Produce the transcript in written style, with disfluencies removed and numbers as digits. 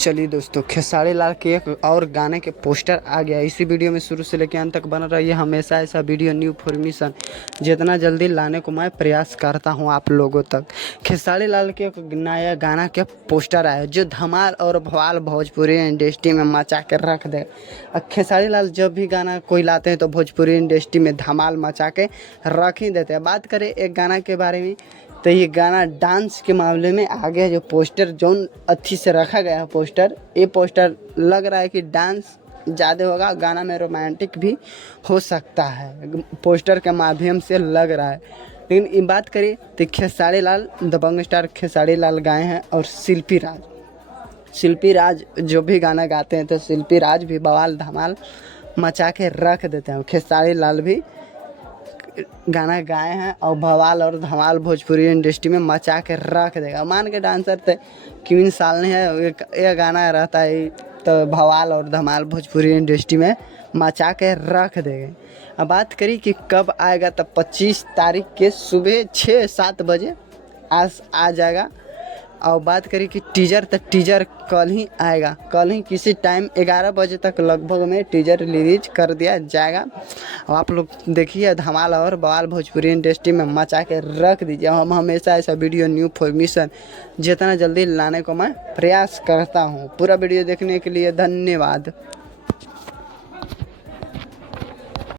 चलिए दोस्तों, खेसारी लाल के एक और गाने के पोस्टर आ गया। इसी वीडियो में शुरू से लेकर अंत तक बना रहिए। हमेशा ऐसा वीडियो न्यू इन्फॉर्मेशन जितना जल्दी लाने को मैं प्रयास करता हूं आप लोगों तक। खेसारी लाल के एक नया गाना के पोस्टर आया जो धमाल और बवाल भोजपुरी इंडस्ट्री में मचा के रख दे। खेसारी लाल जब भी गाना कोई लाते हैं तो भोजपुरी इंडस्ट्री में धमाल मचा के रख ही देते हैं। बात करें एक गाना के बारे में तो ये गाना डांस के मामले में आगे जो पोस्टर जो अच्छी से रखा गया है पोस्टर, ये पोस्टर लग रहा है कि डांस ज़्यादा होगा, गाना में रोमांटिक भी हो सकता है, पोस्टर के माध्यम से लग रहा है। लेकिन ये बात करें तो खेसारी लाल दबंग स्टार खेसारी लाल गाए हैं और शिल्पी राज जो भी गाना गाते हैं तो शिल्पी राज भी बवाल धमाल मचा के रख देते हैं। खेसारी लाल भी गाना गाए हैं और बवाल और धमाल भोजपुरी इंडस्ट्री में मचा के रख देगा। मान के डांसर तो क्वीन साल नहीं है, ये गाना रहता है तो बवाल और धमाल भोजपुरी इंडस्ट्री में मचा के रख देंगे। अब बात करी कि कब आएगा, तो 25 तारीख के सुबह 6-7 बजे आ जाएगा। और बात करें कि टीजर, तो टीजर कल ही आएगा, कल ही किसी टाइम 11 बजे तक लगभग में टीजर रिलीज कर दिया जाएगा। और आप लोग देखिए धमाल और बवाल भोजपुरी इंडस्ट्री में मचा के रख दीजिए। हम हमेशा ऐसा वीडियो न्यू इन्फॉर्मेशन जितना जल्दी लाने को मैं प्रयास करता हूँ। पूरा वीडियो देखने के लिए धन्यवाद।